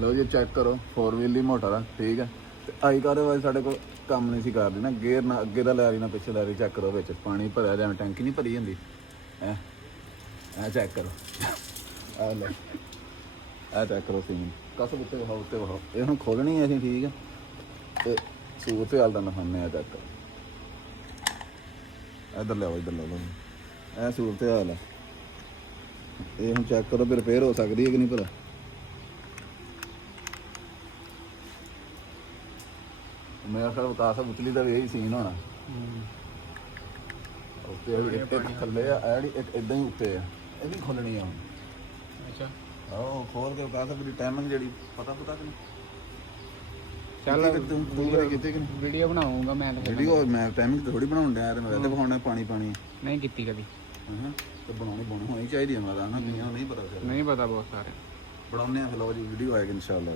ਲਓ ਜੀ ਚੈੱਕ ਕਰੋ 4 ਵੀਲ ਦੀ ਮੋਟਰ ਆ ਠੀਕ ਹੈ। ਤੇ ਆਈ ਕਾਰ ਵਾਜ ਸਾਡੇ ਕੋਲ ਕੰਮ ਨਹੀਂ ਸੀ ਕਰਦੀ ਨਾ, ਗੇਅਰ ਨਾ ਅੱਗੇ ਦਾ ਲੈ ਰਹੀ ਨਾ ਪਿੱਛੇ ਲੈ ਰਹੀ। ਚੈੱਕ ਕਰੋ ਵਿੱਚ ਪਾਣੀ ਭਰਿਆ ਜਿਵੇਂ ਟੈਂਕੀ ਨਹੀਂ ਭਰੀ ਜਾਂਦੀ ਐ ਐ ਚੈੱਕ ਕਰੋ ਆ ਲੈ ਆ ਚੈੱਕ ਕਰੋ ਸੀਨ ਕਸ ਉੱਤੇ ਵਹਾਓ ਉੱਤੇ ਵਹਾਓ। ਇਹ ਹੁਣ ਖੋਲਣੀ ਅਸੀਂ ਠੀਕ ਹੈ ਤੇ ਸੂਰ ਤੇ ਹਾਲ ਦਾ ਨਖਾਨੇ ਆ। ਚੈੱਕ ਕਰੋ ਇੱਧਰ ਲਿਆਓ ਇੱਧਰ ਲਿਆਓ ਇਹ ਸੂਰ ਤੇ ਹਾਲ ਹੈ। ਇਹ ਹੁਣ ਚੈੱਕ ਕਰੋ ਵੀ ਰਿਪੇਅਰ ਹੋ ਸਕਦੀ ਹੈ ਕਿ ਨਹੀਂ ਭਲਾ। ਮੇਰਾ ਖਿਆਲ ਵਿਕਾਸ ਉਤਲੀ ਦਾ ਵੀ ਇਹੀ ਸੀਨ ਹੋਣਾ। ਉੱਤੇ ਇੱਕ ਥੱਲੇ ਆ ਜਿਹੜੀ ਇੱਕ ਇੱਦਾਂ ਹੀ ਉੱਤੇ ਆ ਇਹ ਵੀ ਖੋਲਣੀ ਆ ਹੁਣ। ਅੱਛਾ ਆਹੋ ਖੋਲ ਕੇ ਵਿਕਾਸ ਆਪਣੀ ਟਾਈਮਿੰਗ ਜਿਹੜੀ ਪਤਾ ਕਿ ਨਹੀਂ ਚੱਲ ਤੂੰ ਕਰੇ ਕਿਤੇ ਕਿ ਨਹੀਂ ਵੀਡੀਓ ਬਣਾਉਂਗਾ ਮੈਂ ਤਾਂ ਵੀਡੀਓ ਮੈਂ ਟਾਈਮਿੰਗ ਤੇ ਥੋੜੀ ਬਣਾਉਣ ਡਿਆ ਤੇ ਮੈਂ ਤੇ ਵਿਖਾਉਣਾ ਪਾਣੀ ਨਹੀਂ ਕੀਤੀ ਕਦੀ। ਹਾਂ ਤੇ ਬਣਾਉਣੀ ਹੋਣੀ ਚਾਹੀਦੀ ਹੈ। ਮੈਂ ਤਾਂ ਨਾ ਕਈਆਂ ਨੂੰ ਨਹੀਂ ਪਤਾ ਨਹੀਂ ਪਤਾ ਬਹੁਤ ਸਾਰੇ ਬਣਾਉਂਦੇ ਆ। ਫਿਰ ਲਓ ਜੀ ਵੀਡੀਓ ਆਏਗੀ ਇਨਸ਼ਾਅੱਲਾ।